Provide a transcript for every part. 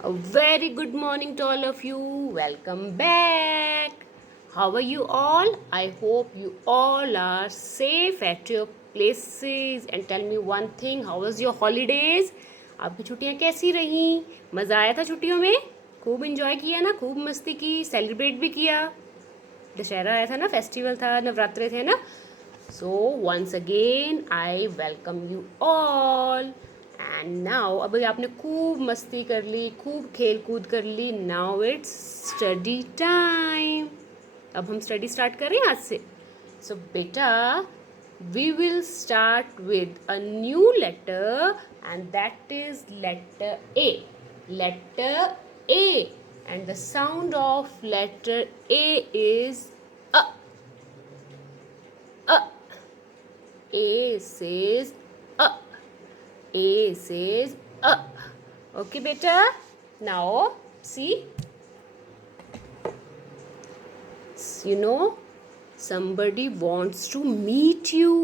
A very good morning to all of you. Welcome back. How are you all? I hope you all are safe at your places. And tell me one thing, how was your holidays? आपकी छुट्टियाँ कैसी रही? मज़ा आया था छुट्टियों में? खूब इंजॉय किया ना, खूब मस्ती की, सेलिब्रेट भी किया. दशहरा आया था ना, फेस्टिवल था, नवरात्रे थे ना. So once again I welcome you all. And now अभी आपने खूब मस्ती कर ली, खूब खेल कूद कर ली. Now it's study time. अब हम स्टडी स्टार्ट कर रहे हैं आज से. सो बेटा, we will start with a new letter and that is letter A. Letter A and the sound of letter A is a. A. A says a. A says a. Okay, beta. Now, see. Somebody wants to meet you.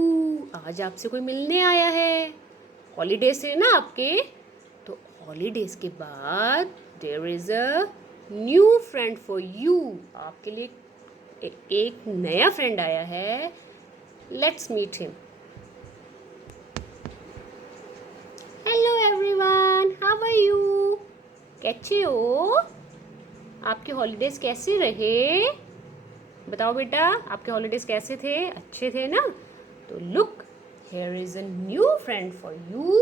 आज आपसे कोई मिलने आया है. Holidays है ना आपके. तो हॉलीडेज के बाद there is a new friend for you. आपके लिए एक नया फ्रेंड आया है. Let's meet him. Hello everyone, how are you? कैसे हो? आपके हॉलीडेज कैसे रहे? बताओ बेटा, आपके हॉलीडेज कैसे थे? अच्छे थे ना? तो look, here is a new friend for you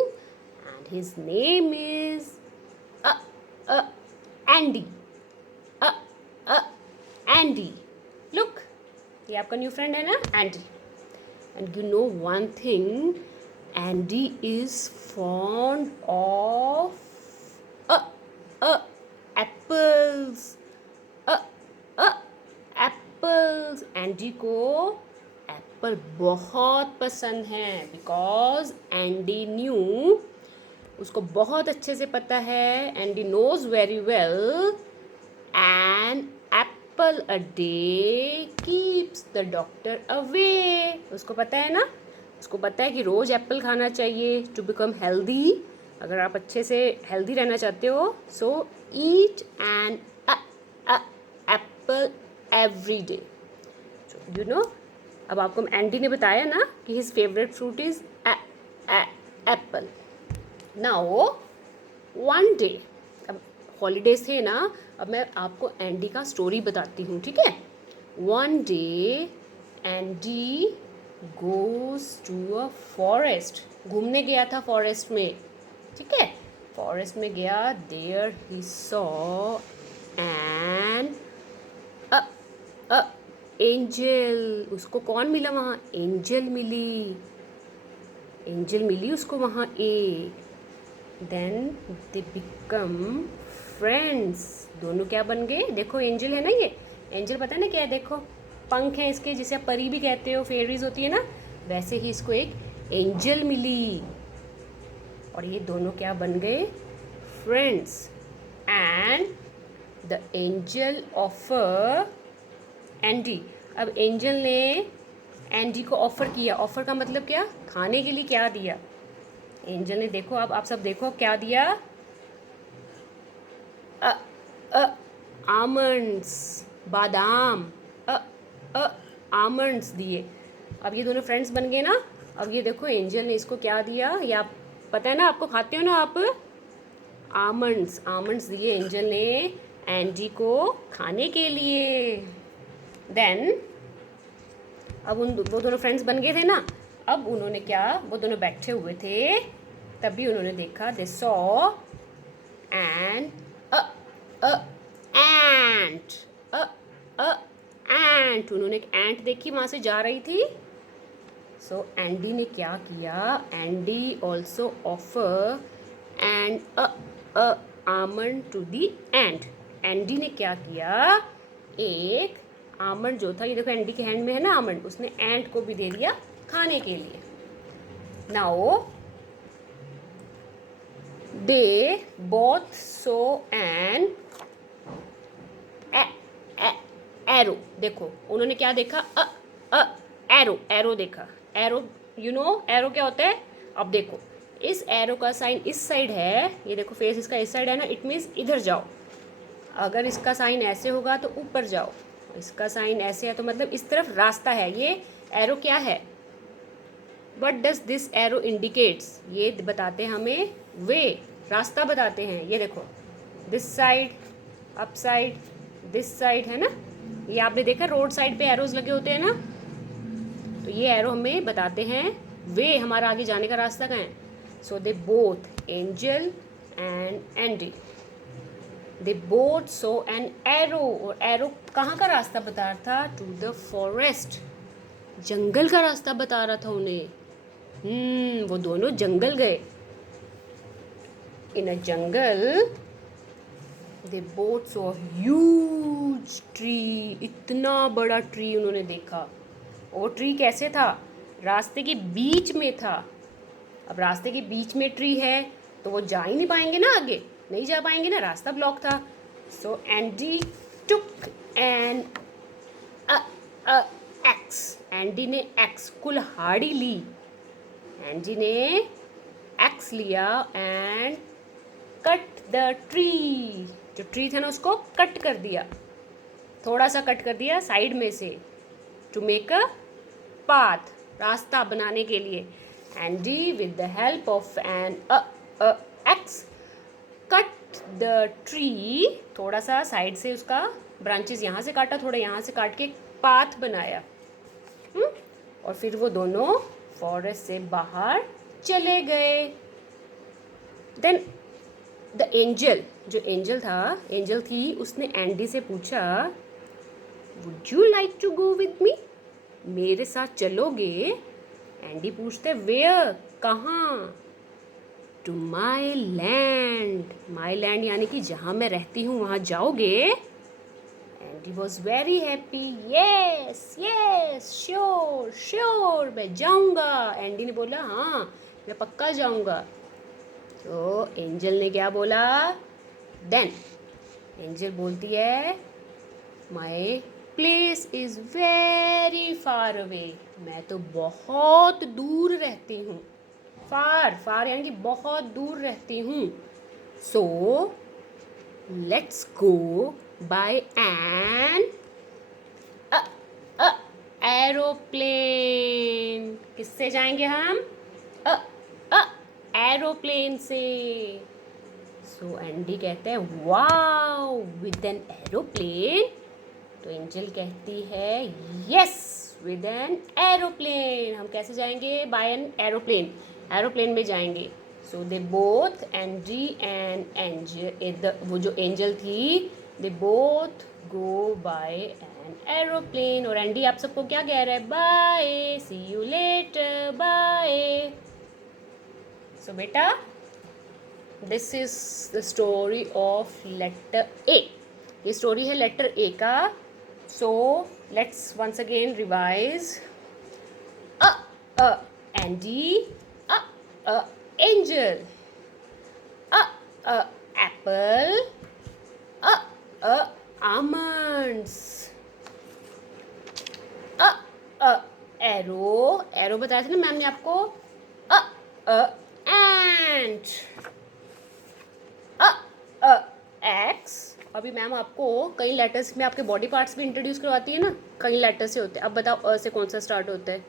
and his name is Andy. A Andy. Look, ये आपका न्यू फ्रेंड है ना, Andy. And you know one thing, Andy is fond of uh, uh, apples. uh, apples. Andy को Apple बहुत पसंद है because Andy new. उसको बहुत अच्छे से पता है. Andy knows very well. An apple a day keeps the doctor away. उसको पता है ना, उसको पता है कि रोज़ एप्पल खाना चाहिए टू बिकम हेल्दी. अगर आप अच्छे से हेल्दी रहना चाहते हो, so eat an apple every day. अब आपको एंडी ने बताया ना कि his favourite fruit is apple. Now one day, अब हॉलीडेज थे ना, अब मैं आपको एंडी का स्टोरी बताती हूँ, ठीक है. One day Andy goes to a forest. घूमने गया था फॉरेस्ट में, ठीक है. फॉरेस्ट में गया. There he saw an angel. उसको कौन मिला वहाँ? एंजल मिली. एंजल मिली उसको वहाँ एक. Then they become friends. दोनों क्या बन गए? देखो एंजल है ना, ये एंजल पता है ना क्या है? देखो पंख है इसके, जिसे आप परी भी कहते हो, फेरीज होती है ना, वैसे ही इसको एक एंजल मिली. और ये दोनों क्या बन गए? Friends. And the angel offer Andy. अब एंजल ने एंडी को ऑफर किया. ऑफर का मतलब क्या? खाने के लिए क्या दिया एंजल ने? देखो, अब आप सब देखो क्या दिया. आमंड्स, बादाम. आमंड्स दिए. अब ये दोनों फ्रेंड्स बन गए ना. अब ये देखो एंजल ने इसको क्या दिया, या आप पता है ना, आपको खाते हो ना आप. आमंड्स. आमंड्स दिए एंजल ने एंडी को खाने के लिए. देन अब वो दोनों फ्रेंड्स बन गए थे ना. अब उन्होंने क्या, वो दोनों बैठे हुए थे, तभी उन्होंने देखा. They saw an ant. Ant. उन्होंने एक एंट देखी वहाँ से जा रही थी. सो एंडी ने क्या किया? Andy also offer an almond to the ant. Andy ने क्या किया? एक आमंड जो था, ये देखो एंडी के हैंड में है ना आमंड, उसने एंट को भी दे दिया खाने के लिए. Now they both saw an arrow. देखो उन्होंने क्या देखा? एरो. एरो देखा. एरो, एरो क्या होता है? अब देखो इस एरो का साइन इस साइड है, ये देखो फेस इसका इस साइड है ना, इट मीन्स इधर जाओ। अगर इसका साइन ऐसे होगा तो ऊपर जाओ, इसका साइन ऐसे है तो मतलब इस तरफ रास्ता है। ये एरो क्या है? What does this arrow indicates? ये बताते हैं हमें वे, रास्ता बताते हैं। ये देखो this side, up side, this side है ना, ये आपने देखा रोड साइड पे एरोज लगे होते हैं ना, तो ये एरो हमें बताते हैं वे, हमारा आगे जाने का रास्ता कहाँ है। So they both Angel and Andy, they both saw an arrow, और एरो कहाँ का रास्ता बता रहा था? टू द फॉरेस्ट, जंगल का रास्ता बता रहा था उन्हें। वो दोनों जंगल गए। In a jungle they both saw huge tree, इतना बड़ा ट्री उन्होंने देखा। वो ट्री कैसे था? रास्ते के बीच में था। अब रास्ते के बीच में ट्री है तो वो जा ही नहीं पाएंगे ना, आगे नहीं जा पाएंगे ना, रास्ता ब्लॉक था। So Andy took an axe, Andy ने एक्स कुल्हाड़ी ली। एंडी ने एक्स लिया एंड कट द ट्री, जो ट्री था ना उसको कट कर दिया, थोड़ा सा कट कर दिया साइड में से, टू मेक अ पाथ, रास्ता बनाने के लिए। Andy with the help of an axe cut the tree, थोड़ा सा साइड से उसका ब्रांचेस यहाँ से काटा, थोड़ा यहाँ से काट के पाथ बनाया। और फिर वो दोनों फॉरेस्ट से बाहर चले गए। देन द एंजल, जो एंजल था, एंजल थी, उसने एंडी से पूछा would you like to go with me, मेरे साथ चलोगे? एंडी पूछते वेयर, कहाँ? To my land, my land यानी कि जहाँ मैं रहती हूँ वहाँ जाओगे? Andy was very happy, yes yes sure sure, मैं जाऊँगा। एंडी ने बोला हाँ मैं पक्का जाऊँगा। तो एंजल ने क्या बोला? देन एंजल बोलती है my place is very far away, मैं तो बहुत दूर रहती हूँ। फार, फार यानी कि बहुत दूर रहती हूँ। So let's go by an aeroplane. किससे जाएंगे हम? एरोप्लेन से। सो एंडी कहते हैं वाओ विद एन एरोप्लेन। तो एंजल कहती है यस विद एन एरोप्लेन, हम कैसे जाएंगे? बाय एन एरोप्लेन, एरोप्लेन में जाएंगे। So they both Andy and Angel, वो जो एंजल थी, they both go by an aeroplane. और एंडी आप सबको क्या कह रहा है? Bye, see you later, bye. So बेटा this is the story of letter A, ये स्टोरी है लेटर ए का। So let's once again revise. Andy, angel, apple, almonds, arrow, arrow बताया था ना मैम ने आपको, ant, x। अभी मैम आपको कई लेटर्स में आपके बॉडी पार्ट्स भी इंट्रोड्यूस करवाती है ना, कई लेटर से होते हैं। अब बताओ अ से कौन सा स्टार्ट होता है?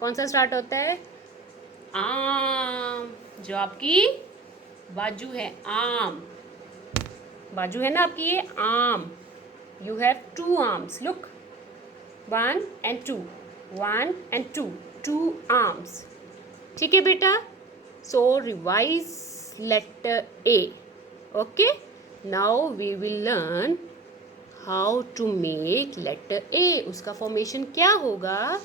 कौन सा स्टार्ट होता है? आम, जो आपकी बाजू है, आम, बाजू है ना आपकी, ये आम। You have 2 arms, look 1 and 2, 1 and 2, 2 arms। ठीक है बेटा? So revise letter A. Okay, now we will learn how to make letter A. उसका फॉर्मेशन क्या होगा?